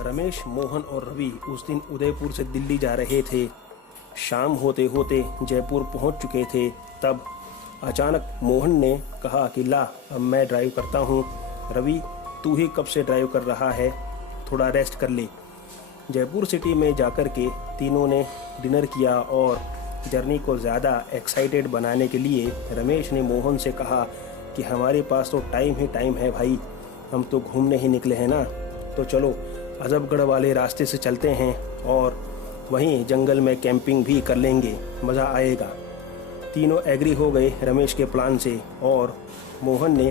रमेश, मोहन और रवि उस दिन उदयपुर से दिल्ली जा रहे थे। शाम होते होते जयपुर पहुंच चुके थे। तब अचानक मोहन ने कहा कि ला, अब मैं ड्राइव करता हूं। रवि, तू ही कब से ड्राइव कर रहा है, थोड़ा रेस्ट कर ले। जयपुर सिटी में जाकर के तीनों ने डिनर किया और जर्नी को ज़्यादा एक्साइटेड बनाने के लिए रमेश ने मोहन से कहा कि हमारे पास तो टाइम ही टाइम है भाई, हम तो घूमने ही निकले हैं ना, तो चलो अजबगढ़ वाले रास्ते से चलते हैं और वहीं जंगल में कैंपिंग भी कर लेंगे, मज़ा आएगा। तीनों एग्री हो गए रमेश के प्लान से और मोहन ने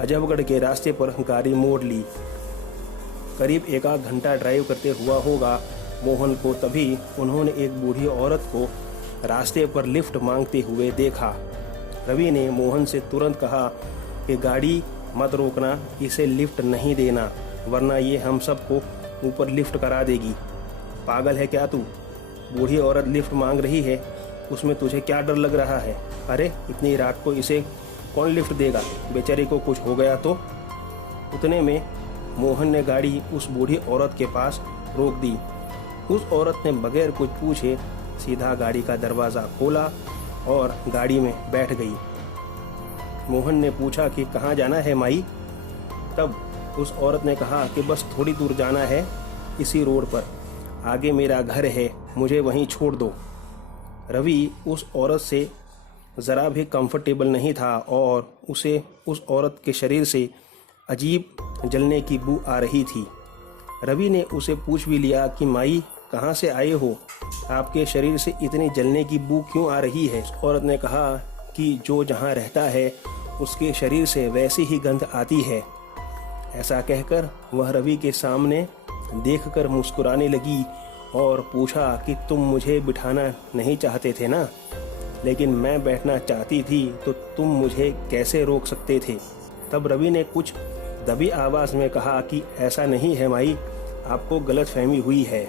अजबगढ़ के रास्ते पर गाड़ी मोड़ ली। करीब एक आध घंटा ड्राइव करते हुआ होगा मोहन को, तभी उन्होंने एक बूढ़ी औरत को रास्ते पर लिफ्ट मांगते हुए देखा। रवि ने मोहन से तुरंत कहा कि गाड़ी मत रोकना, इसे लिफ्ट नहीं देना, वरना ये हम सबको ऊपर लिफ्ट करा देगी। पागल है क्या तू? बूढ़ी औरत लिफ्ट मांग रही है, उसमें तुझे क्या डर लग रहा है? अरे इतनी रात को इसे कौन लिफ्ट देगा, बेचारे को कुछ हो गया तो। उतने में मोहन ने गाड़ी उस बूढ़ी औरत के पास रोक दी। उस औरत ने बगैर कुछ पूछे सीधा गाड़ी का दरवाज़ा खोला और गाड़ी में बैठ गई। मोहन ने पूछा कि कहाँ जाना है माई? तब उस औरत ने कहा कि बस थोड़ी दूर जाना है, इसी रोड पर आगे मेरा घर है, मुझे वहीं छोड़ दो। रवि उस औरत से ज़रा भी कंफर्टेबल नहीं था और उसे उस औरत के शरीर से अजीब जलने की बू आ रही थी। रवि ने उसे पूछ भी लिया कि माई कहाँ से आए हो, आपके शरीर से इतनी जलने की बू क्यों आ रही है? औरत ने कहा कि जो जहाँ रहता है उसके शरीर से वैसी ही गंध आती है। ऐसा कहकर वह रवि के सामने देखकर मुस्कुराने लगी और पूछा कि तुम मुझे बिठाना नहीं चाहते थे ना, लेकिन मैं बैठना चाहती थी तो तुम मुझे कैसे रोक सकते थे? तब रवि ने कुछ दबी आवाज़ में कहा कि ऐसा नहीं है माई, आपको गलतफहमी हुई है।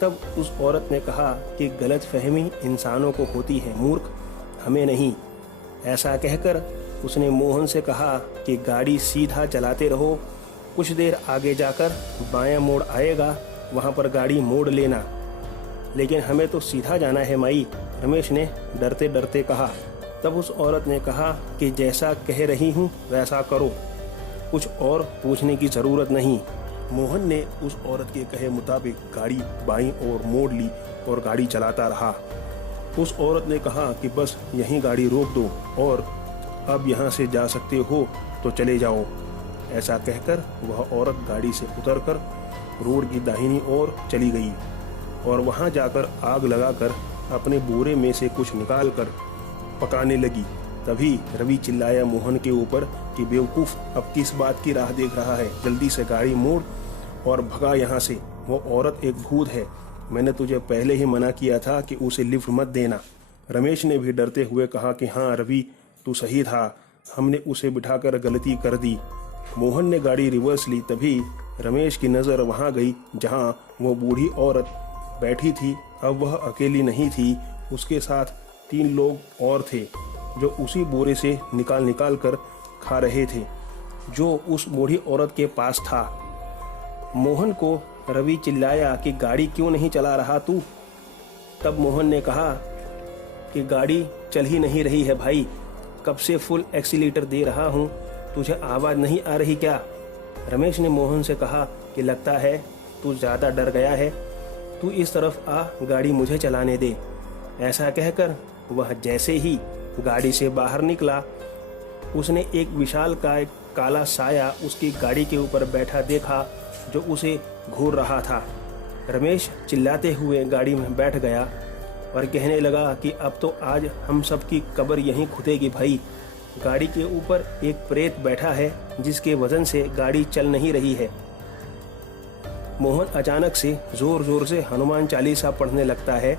तब उस औरत ने कहा कि गलतफहमी इंसानों को होती है मूर्ख, हमें नहीं। ऐसा कहकर उसने मोहन से कहा कि गाड़ी सीधा चलाते रहो, कुछ देर आगे जाकर बायां मोड़ आएगा, वहां पर गाड़ी मोड़ लेना। लेकिन हमें तो सीधा जाना है माई, रमेश ने डरते डरते कहा। तब उस औरत ने कहा कि जैसा कह रही हूँ वैसा करो, कुछ और पूछने की ज़रूरत नहीं। मोहन ने उस औरत के कहे मुताबिक गाड़ी बाईं ओर मोड़ ली और गाड़ी चलाता रहा। उस औरत ने कहा कि बस यहीं गाड़ी रोक दो और अब यहाँ से जा सकते हो तो चले जाओ। ऐसा कहकर वह औरत गाड़ी से उतरकर रोड की दाहिनी ओर चली गई और वहाँ जाकर आग लगाकर अपने बोरे में से कुछ निकालकर पकाने लगी। तभी रवि चिल्लाया मोहन के ऊपर कि बेवकूफ़, अब किस बात की राह देख रहा है, जल्दी से गाड़ी मोड़ और भगा यहाँ से। वो औरत एक भूत है, मैंने तुझे पहले ही मना किया था कि उसे लिफ्ट मत देना। रमेश ने भी डरते हुए कहा कि हाँ रवि, तू सही था, हमने उसे बिठाकर गलती कर दी। मोहन ने गाड़ी रिवर्स ली। तभी रमेश की नज़र वहाँ गई जहाँ वो बूढ़ी औरत बैठी थी। अब वह अकेली नहीं थी, उसके साथ 3 लोग और थे जो उसी बोरे से निकाल कर खा रहे थे जो उस बूढ़ी औरत के पास था। मोहन को रवि चिल्लाया कि गाड़ी क्यों नहीं चला रहा तू? तब मोहन ने कहा कि गाड़ी चल ही नहीं रही है भाई, कब से फुल एक्सीलेटर दे रहा हूँ, तुझे आवाज़ नहीं आ रही क्या? रमेश ने मोहन से कहा कि लगता है तू ज़्यादा डर गया है, तू इस तरफ आ, गाड़ी मुझे चलाने दे। ऐसा कहकर वह जैसे ही गाड़ी से बाहर निकला, उसने एक विशाल काला साया उसकी गाड़ी के ऊपर बैठा देखा जो उसे घूर रहा था। रमेश चिल्लाते हुए गाड़ी में बैठ गया और कहने लगा कि अब तो आज हम सब की कब्र यहीं खुदेगी भाई। गाड़ी के ऊपर एक प्रेत बैठा है जिसके वजन से गाड़ी चल नहीं रही है। मोहन अचानक से जोर जोर से हनुमान चालीसा पढ़ने लगता है।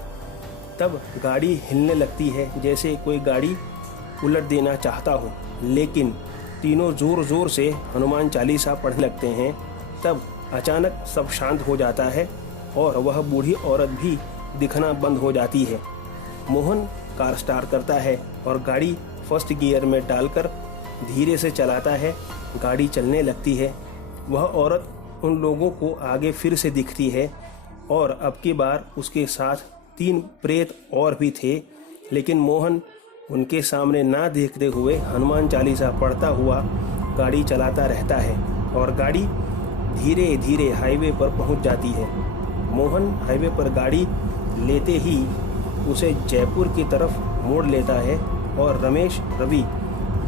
तब गाड़ी हिलने लगती है जैसे कोई गाड़ी उलट देना चाहता हो, लेकिन तीनों जोर जोर से हनुमान चालीसा पढ़ने लगते हैं। तब अचानक सब शांत हो जाता है और वह बूढ़ी औरत भी दिखना बंद हो जाती है। मोहन कार स्टार्ट करता है और गाड़ी फर्स्ट गियर में डालकर धीरे से चलाता है। गाड़ी चलने लगती है। वह औरत उन लोगों को आगे फिर से दिखती है और अब की बार उसके साथ 3 प्रेत और भी थे, लेकिन मोहन उनके सामने ना देखते हुए हनुमान चालीसा पढ़ता हुआ गाड़ी चलाता रहता है और गाड़ी धीरे धीरे हाईवे पर पहुंच जाती है। मोहन हाईवे पर गाड़ी लेते ही उसे जयपुर की तरफ मोड़ लेता है और रमेश रवि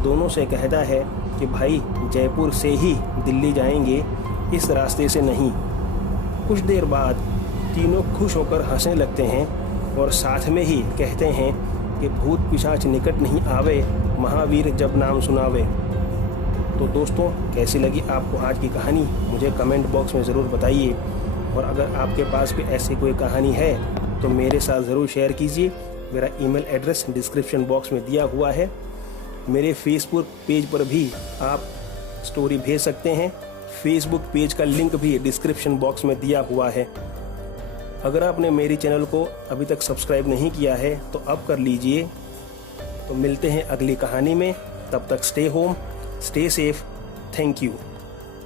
दोनों से कहता है कि भाई जयपुर से ही दिल्ली जाएंगे, इस रास्ते से नहीं। कुछ देर बाद तीनों खुश होकर हंसने लगते हैं और साथ में ही कहते हैं कि भूत पिशाच निकट नहीं आवे, महावीर जब नाम सुनावे। तो दोस्तों, कैसी लगी आपको आज की कहानी मुझे कमेंट बॉक्स में ज़रूर बताइए, और अगर आपके पास भी ऐसी कोई कहानी है तो मेरे साथ ज़रूर शेयर कीजिए। मेरा ईमेल एड्रेस डिस्क्रिप्शन बॉक्स में दिया हुआ है। मेरे फेसबुक पेज पर भी आप स्टोरी भेज सकते हैं। फेसबुक पेज का लिंक भी डिस्क्रिप्शन बॉक्स में दिया हुआ है। अगर आपने मेरी चैनल को अभी तक सब्सक्राइब नहीं किया है तो अब कर लीजिए। तो मिलते हैं अगली कहानी में, तब तक stay home, stay safe. Thank you.